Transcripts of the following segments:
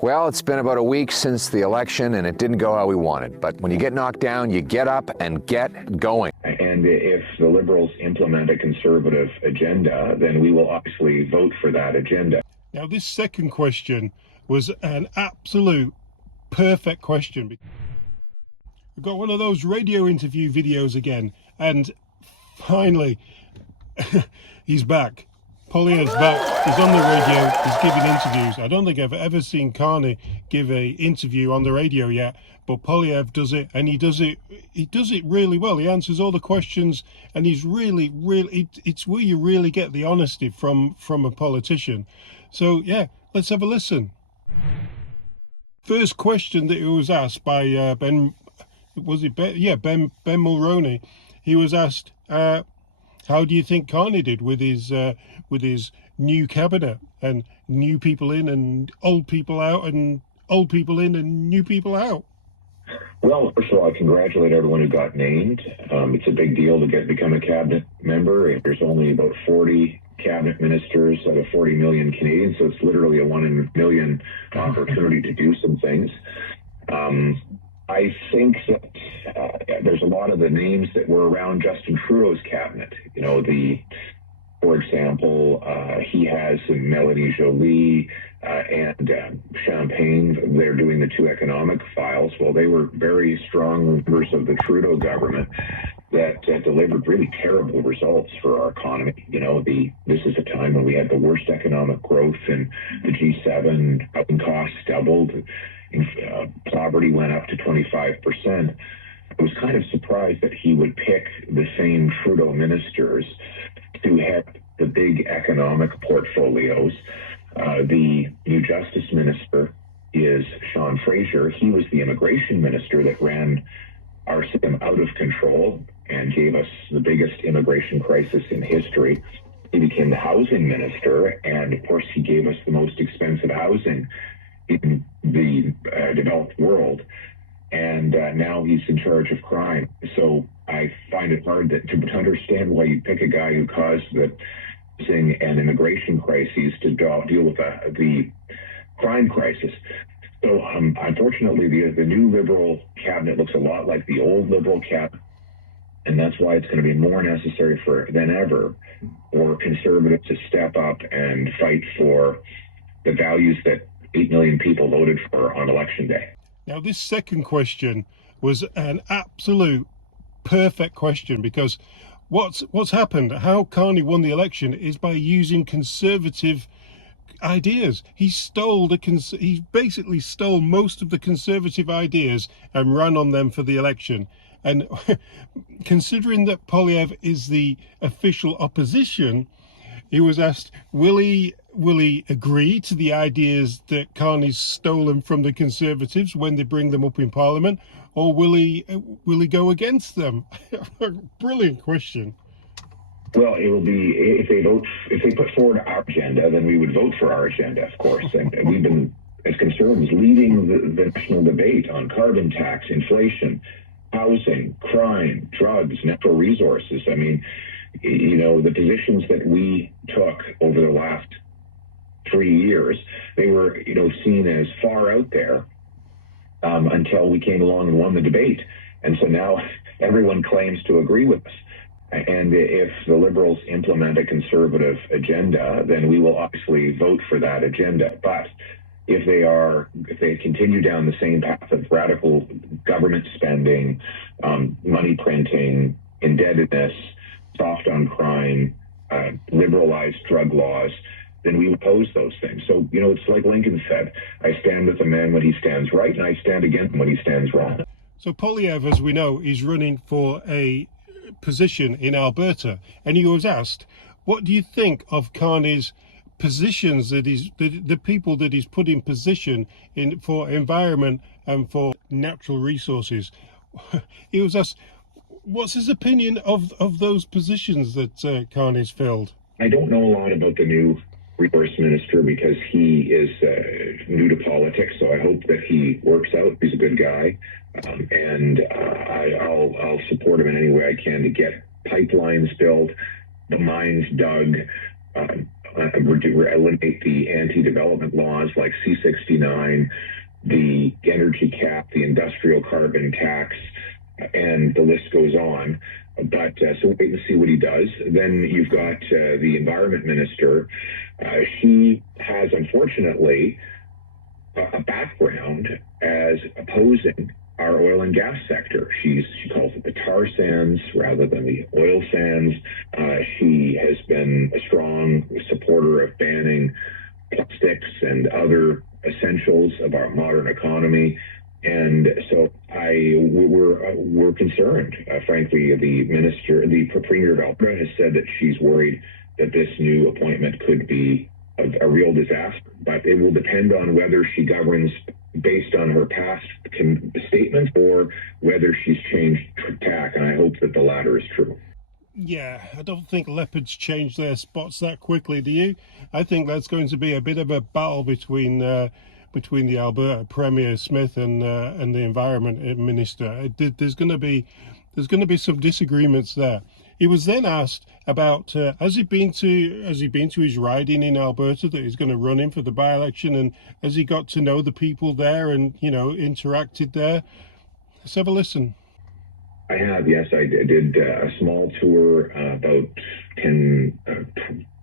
Well, it's been about a week since the election, and it didn't go how we wanted. But when you get knocked down, you get up and get going. And if the Liberals implement a Conservative agenda, then we will obviously vote for that agenda. Now, this second question was an absolute perfect question. We've got one of those radio interview videos again, and finally, he's back. Poilievre's back. He's on the radio. He's giving interviews. I don't think I've ever seen Carney give a interview on the radio yet, but Poilievre does it, and he does it really well. He answers all the questions, and he's really, it's where you really get the honesty from a politician. So yeah, let's have a listen. First question that he was asked by Ben Mulroney. He was asked, how do you think Carney did with his new cabinet and new people in and old people out and old people in and new people out? Well, first of all, I congratulate everyone who got named. It's a big deal to become a cabinet member. There's only about 40 cabinet ministers out of 40 million Canadians, so it's literally a 1 in a million opportunity to do some things. I think that there's a lot of the names that were around Justin Trudeau's cabinet. You know, for example, he has Melanie Joly and Champagne. They're doing the two economic files. Well, they were very strong members of the Trudeau government that delivered really terrible results for our economy. You know, this is a time when we had the worst economic growth in the G7. Housing costs doubled. Poverty went up to 25%. I was kind of surprised that he would pick the same Trudeau ministers to have the big economic portfolios. The new Justice Minister is Sean Fraser. He was the immigration minister that ran our system out of control and gave us the biggest immigration crisis in history. He became the housing minister, and of course he gave us the most expensive housing in the developed world, and now he's in charge of crime. So I find it hard to understand why you pick a guy who caused the housing and immigration crises to deal with the crime crisis. So unfortunately, the new Liberal cabinet looks a lot like the old Liberal cabinet, and that's why it's going to be more necessary than ever for Conservatives to step up and fight for the values that 8 million people voted for on election day. Now, this second question was an absolute perfect question, because what's happened, how Carney won the election, is by using Conservative ideas. He basically stole most of the Conservative ideas and ran on them for the election. And considering that Poilievre is the official opposition, he was asked, will he agree to the ideas that Carney's stolen from the Conservatives when they bring them up in Parliament, or will he go against them? Brilliant question. Well, it will be, if they put forward our agenda, then we would vote for our agenda, of course. And we've been, as Conservatives, leading the national debate on carbon tax, inflation, housing, crime, drugs, natural resources. I mean, you know, the positions that we took over the last 3 years, they were, you know, seen as far out there until we came along and won the debate. And so now everyone claims to agree with us. And if the Liberals implement a Conservative agenda, then we will obviously vote for that agenda. But if they continue down the same path of radical government spending, money printing, indebtedness, soft on crime, liberalized drug laws, then we oppose those things. So, you know, it's like Lincoln said, I stand with a man when he stands right, and I stand against him when he stands wrong. So Poilievre, as we know, is running for a position in Alberta, and he was asked, what do you think of Carney's positions, that is the people that he's put in position for environment and for natural resources? He was asked, what's his opinion of those positions that Carney's filled? I don't know a lot about the new resource minister because he is new to politics, so I hope that he works out. He's a good guy, and I'll support him in any way I can to get pipelines built, the mines dug, eliminate the anti-development laws like C-69, the energy cap, the industrial carbon tax, and the list goes on. But so wait and see what he does. Then you've got the environment minister. She has, unfortunately, a background as opposing our oil and gas sector. She calls it the tar sands rather than the oil sands. She has been a strong supporter of banning plastics and other essentials of our modern economy. And so we're concerned. Frankly, the Premier of Alberta has said that she's worried that this new appointment could be a real disaster. But it will depend on whether she governs based on her past statements or whether she's changed tack. And I hope that the latter is true. Yeah, I don't think leopards change their spots that quickly, do you? I think that's going to be a bit of a battle between the Alberta Premier Smith and the Environment Minister. There's going to be some disagreements there. He was then asked about has he been to his riding in Alberta that he's going to run in for the by-election, and has he got to know the people there and interacted there? Let's have a listen. I have, yes. I did a small tour about 10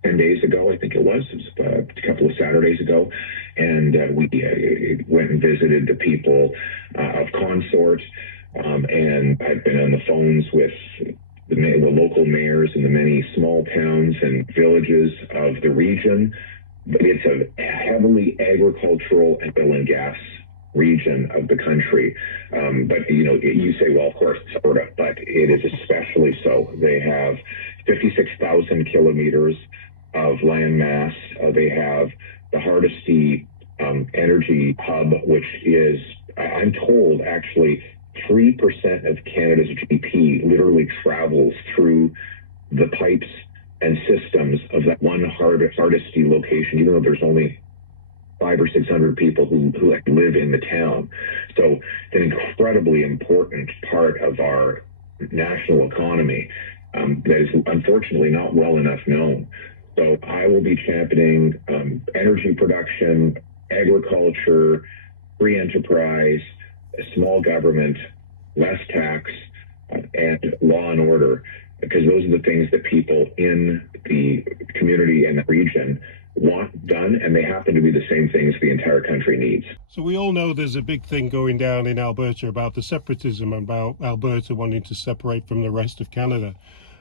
days ago, I think it was. It was a couple of Saturdays ago. And we went and visited the people of Consort. And I've been on the phones with the local mayors in the many small towns and villages of the region. But it's a heavily agricultural and oil and gas region of the country. But you say, well, of course, it's Alberta, but it is especially so. They have 56,000 kilometers of land mass. They have the Hardisty energy hub, which is, I'm told, actually 3% of Canada's GDP literally travels through the pipes and systems of that one Hardisty location, even though there's only 500 or 600 people who live in the town. So it's an incredibly important part of our national economy that is unfortunately not well enough known. So I will be championing energy production, agriculture, free enterprise, small government, less tax, and law and order, because those are the things that people in the community and the region want done, and they happen to be the same things the entire country needs. So we all know there's a big thing going down in Alberta about the separatism, about Alberta wanting to separate from the rest of Canada.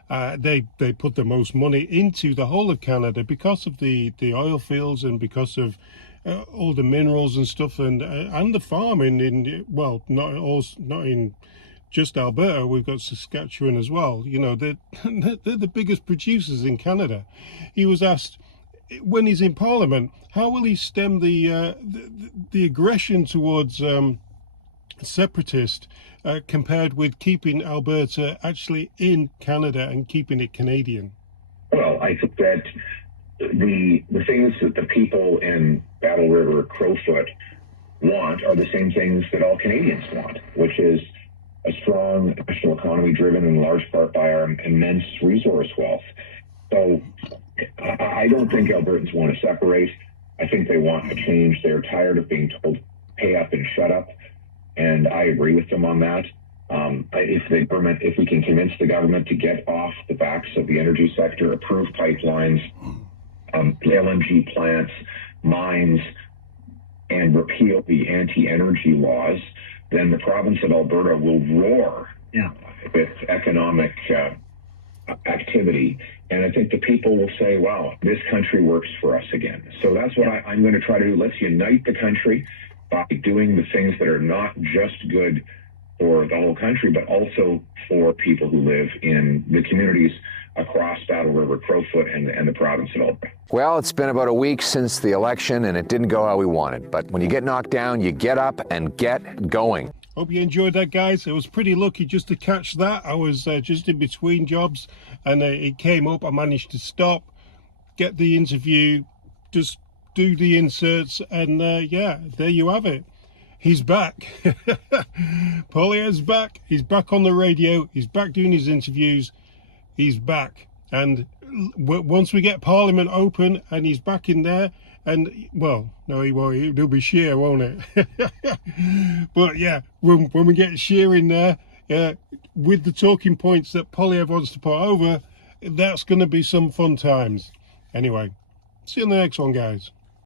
They put the most money into the whole of Canada because of the oil fields and because of all the minerals and stuff, and the farming not in just Alberta. We've got Saskatchewan as well. They're the biggest producers in Canada. He was asked, when he's in Parliament, how will he stem the aggression towards separatist compared with keeping Alberta actually in Canada and keeping it Canadian? Well, I think that the things that the people in Battle River Crowfoot want are the same things that all Canadians want, which is a strong national economy driven in large part by our immense resource wealth. So I don't think Albertans want to separate. I think they want a change. They're tired of being told, pay up and shut up. And I agree with them on that. If we can convince the government to get off the backs of the energy sector, approve pipelines, LNG plants, mines, and repeal the anti-energy laws, then the province of Alberta will roar with economic activity. And I think the people will say, wow, this country works for us again. So that's what I'm going to try to do. Let's unite the country by doing the things that are not just good for the whole country, but also for people who live in the communities across Battle River, Crowfoot, and the province of Alberta. Well, it's been about a week since the election, and it didn't go how we wanted. But when you get knocked down, you get up and get going. Hope you enjoyed that, guys. I was pretty lucky just to catch that. I was just in between jobs, and it came up. I managed to stop, get the interview, just do the inserts, and there you have it. He's back. Poilievre's back. He's back on the radio. He's back doing his interviews. He's back. And once we get Parliament open and he's back in there, and well, no, he won't. It'll be Scheer, won't it? But yeah, when we get Scheer in there, with the talking points that Poilievre wants to put over, that's going to be some fun times. Anyway, see you on the next one, guys.